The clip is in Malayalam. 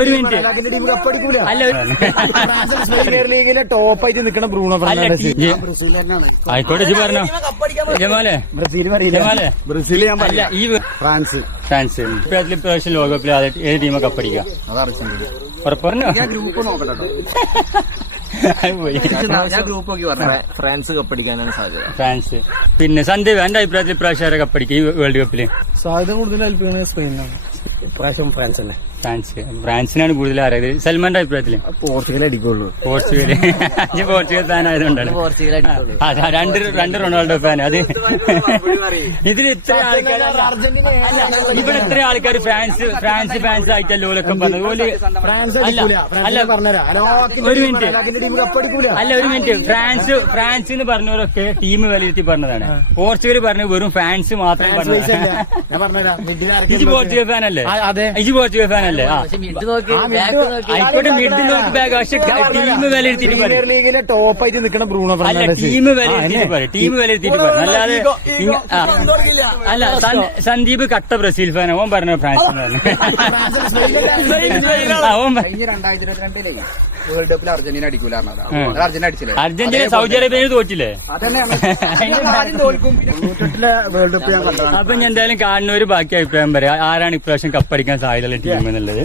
ഒരു മിനിറ്റ് അല്ല പ്രീമിയർ ലീഗിലെ ടോപ്പായിട്ട് നിൽക്കുന്ന ബ്രൂണോ ഫെർണാണ്ടസ്. ആയിക്കോട്ടെ ഇജ്ജ് പറഞ്ഞോ ജമാലെ. ബ്രസീൽ പറയില്ല, ജമാലെ ബ്രസീൽ ഞാൻ അല്ല പറയാം. ഈ ഫ്രാൻസ് ഇപ്രാവശ്യം ലോകകപ്പിൽ ഏത് ടീമെ കപ്പടിക്കുക ഉറപ്പറഞ്ഞോ? ഗ്രൂപ്പ് നോക്കട്ടോ. പോയി ഞാൻ ഗ്രൂപ്പ് നോക്കി പറഞ്ഞു ഫ്രാൻസ് കപ്പടിക്കാനാണ് സാധ്യത. ഫ്രാൻസ്. പിന്നെ സന്ദീപ് എന്റെ അഭിപ്രായത്തിൽ ഇപ്രാവശ്യം ആരെ കപ്പടിക്കുക ഈ വേൾഡ് കപ്പില്? സാധ്യത കൂടുതൽ ഏൽപ്പിക്കുന്നത് സ്പെയിനാണ്. ഇപ്രാവശ്യം ഫ്രാൻസ് തന്നെ. ഫ്രാൻസിനാണ് കൂടുതൽ അറിയത്. സൽമാന്റെ അഭിപ്രായത്തില് പോർച്ചുഗൽ അടിക്കുള്ളൂ. പോർച്ചുഗല്. പോർച്ചുഗൽ ഫാൻ ആയതുകൊണ്ടാണ്. പോർച്ചുഗൽ അടിക്കുള്ളൂ. രണ്ട് റൊണാൾഡോ ഫാൻ. അത് ഇതിൽ ഇത്ര ആൾക്കാർ ഇവിടെ ഇത്ര ആൾക്കാർ ഫ്രാൻസ് ഫാൻസ് ആയിട്ടല്ലോ ഓലൊക്കെ പറഞ്ഞത്. ഓല് അല്ല ഒരു മിനിറ്റ് ഫ്രാൻസ് എന്ന് പറഞ്ഞവരൊക്കെ ടീം വിലയിരുത്തി പറഞ്ഞതാണ്. പോർച്ചുഗൽ പറഞ്ഞു വെറും ഫാൻസ് മാത്രം പറഞ്ഞതാണ്. ഇജ് പോർച്ചുഗൽ ഫാൻ അല്ലേ? ഇജ് പോർച്ചുഗൽ ഫാൻ അല്ലേ? ആയിക്കോട്ടെ മിഡിൽ നോക്കി ബാഗ്. പക്ഷെ ടീം വിലയിരുത്തിയിട്ട് പ്രീമിയർ ലീഗിലെ ടോപ്പായിട്ട് നിൽക്കുന്ന ബ്രൂണോ അല്ല ഫെർണാണ്ടസ്. ടീം വിലയിരുത്തിയിട്ട് പറയും. അല്ലാതെ അല്ല സന്ദീപ് കട്ട ബ്രസീൽ ഫാൻ. ഓൻ പറഞ്ഞ ഫ്രാൻസ് ഓൻ കഴിഞ്ഞ 2022 വേൾഡ് കപ്പിൽ അർജന്റീന അടിക്കൂല. അർജന്റീന അടിച്ചില്ലേ? അർജന്റീന സൗദി അറേബ്യയിൽ തോറ്റില്ലേ? വേൾഡ് കപ്പ് ഞാൻ കണ്ടതാണ്. അപ്പൊ ഞാൻ എന്തായാലും കാണുന്നവര് ബാക്കി അഭിപ്രായം പറയാം. ആരാണ് ഇപ്രാവശ്യം കപ്പടിക്കാൻ സാധ്യതയുള്ള ടീം എന്നുള്ളത്.